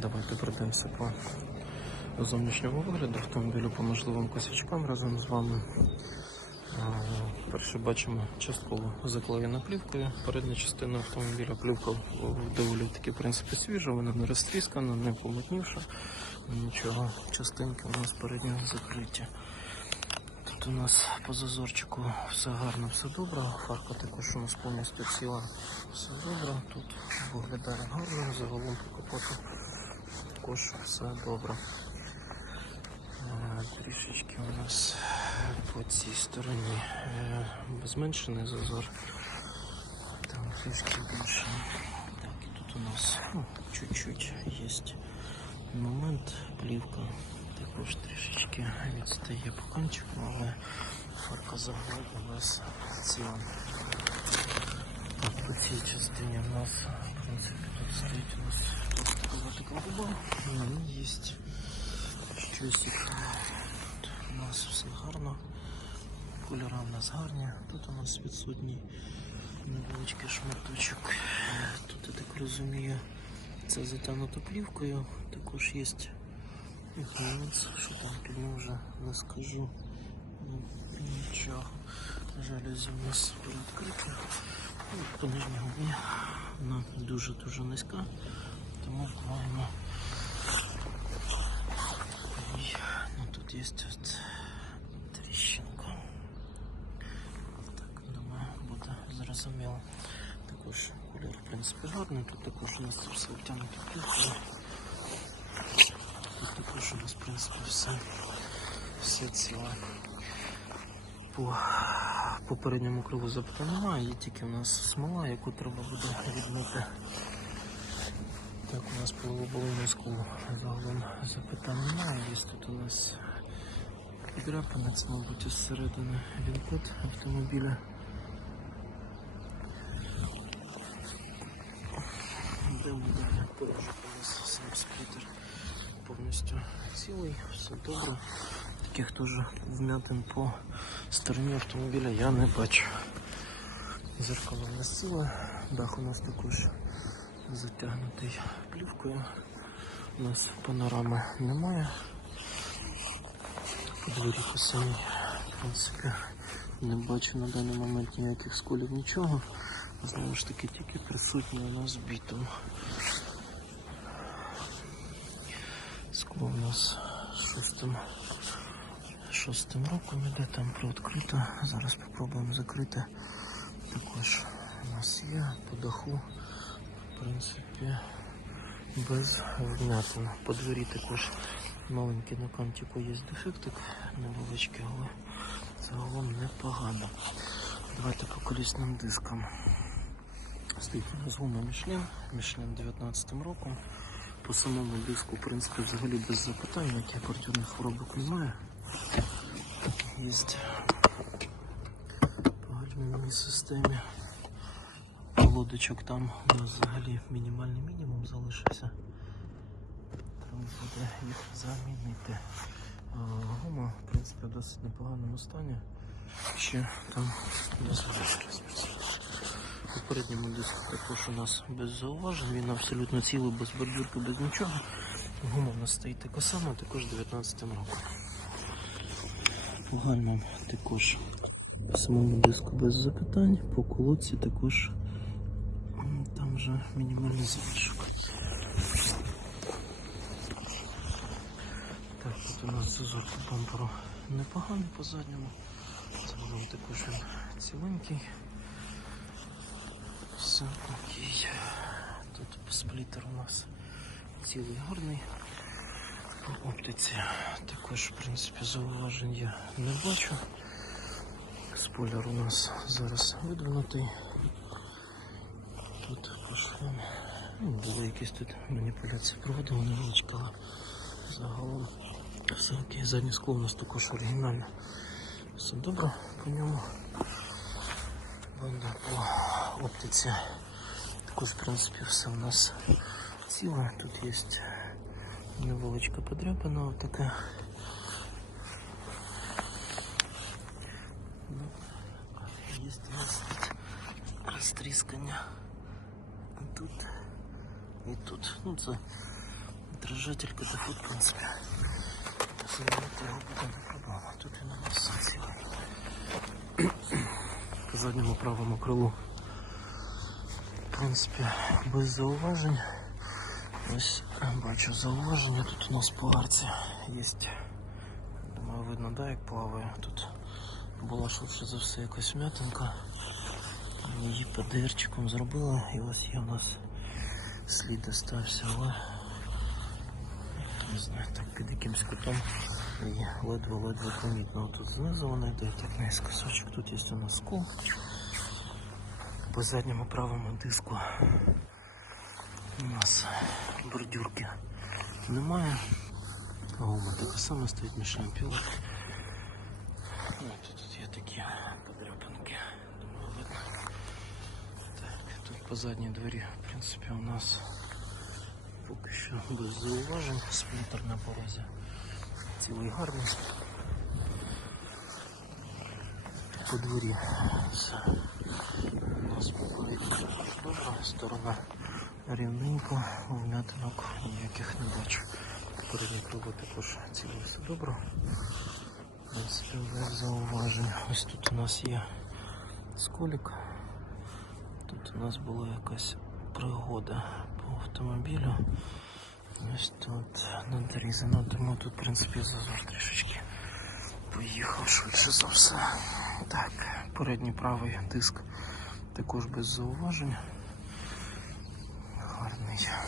Давайте пройдемося по зовнішньому вигляду автомобілю по можливим косячкам разом з вами. Перше бачимо частково заклеєна плівкою. Передня частина автомобіля плівка доволі таки в принципі свіжа, вона не розтріскана, не помутнівша. Нічого, частинки у нас передні закриті. Тут у нас по зазорчику все гарно, все добре. Фарка також у нас повністю ціла. Все добре. Тут виглядає гарно, загалом по капоту також все добре. Е, Трішечки у нас по цій стороні е, зменшений зазор. Там трішки більше. Так, і тут у нас ну, чуть-чуть є момент, плівка також трішечки відстає по кончику, але фарка нас ціла. Так, по цій частині у нас, в тут стоїть у нас пластикова така губа, ну, є щось. Тут у нас все гарно, кольори у нас гарні, тут у нас відсутній невеличкий шматочок. Тут, я так розумію, це затягнуто плівкою, також є нюанс, що там під ним вже не скажу. Ну, Нічого. Жалюзі у нас передкриті. Ну, По нижній губі вона дуже-дуже низька, тому маємо. І, ну, тут є от тріщинка. Так, думаю, буде зрозуміло. Також кольор, в принципі, гарний. Тут також у нас це все втягнуто плівкою. Тут також у нас, в принципі, все, все ціле. По попередньому криву запиту немає, є тільки у нас смола, яку треба буде відмити. Так, у нас по лобовому склу загалом запитань немає. Є тут у нас дряпанець, мабуть, із середини він код автомобіля. Де буде порожок у нас сам сплітер повністю цілий, все добре. Таких теж вмятин по стороні автомобіля я не бачу. Зеркало нас ціле, дах у нас також затягнутий плівкою. У нас панорами немає. По дворі по в принципі, не бачу на даний момент ніяких сколів, нічого. Знову ж таки, тільки присутні у нас бітом. Скло у нас шостим, шостим роком іде, там приоткрито. Зараз спробуємо закрити. Також у нас є по даху, в принципі, без вмятин. По дворі також маленький на кантику є дефектик, невеличкий, але загалом непогано. Давайте по колісним дискам. Стоїть гума Мішлен, Мішлен 19 роком. По самому диску, в принципі, взагалі без запитань, ніяких бордюрних хворобок немає. Є по гальмівній системі. Лодочок там у нас взагалі мінімальний мінімум залишився. Треба буде їх замінити. Гума, в принципі, в досить непоганому стані. Ще там досить розмір. У передньому диску також у нас без зауважень, він абсолютно цілий, без бордюрки, без нічого. Гума у нас стоїть така сама, також 19 роком. Гальмам також по самому диску без запитань, по колодці також там вже мінімальний залишок. Так, тут у нас зазор по бамперу по задньому. це Загалом також він ціленький. Все окей. Тут сплітер у нас цілий гарний. Оптиці також, в принципі, зауважень я не бачу. Спойлер у нас зараз видвинутий. Тут по швам. Ну, були якісь тут маніпуляції проводили невеличка, але загалом все окей. Заднє скло у нас також оригінальне. Все добре по ньому. Ладно, по оптиці також, в принципі, все у нас ціле. Тут є невеличка подряпина така. Ну, є у нас тут розтріскання. І тут, і тут. Ну, це держатель катафот, в принципі. Замінити його буде не проблема. Тут він у нас цілий. По задньому правому крилу. В принципі, без зауважень. Ось бачу зауваження. Тут у нас по арці є. Думаю, видно, да, як плаває. Тут була швидше за все якась м'ятинка. Її ПДРчиком зробили і ось є у нас слід остався, але не знаю, так під якимсь кутом і ледве-ледве помітно. Тут знизу вона йде так наискосочок. Тут є у нас скол. По задньому правому диску у нас бордюрки немає. Гума така сама стоїть Pilot. Ну, тут, тут є такі подряпинки. Думаю, видно. Так, тут по задній двері, в принципі, у нас поки що без зауважень. Сплінтер на порозі. Цілий гарний. По дворі все. У нас попередньо добра сторона рівненько, вмятинок ніяких не бачу. Переднє крило також ціле все добре. Принципі, без зауважень. Ось тут у нас є сколік. Тут у нас була якась пригода по автомобілю. Ось тут надрізано, тому тут, в принципі, зазор трішечки поїхав швидше за все. Так, передній правий диск також без зауважень. 等一下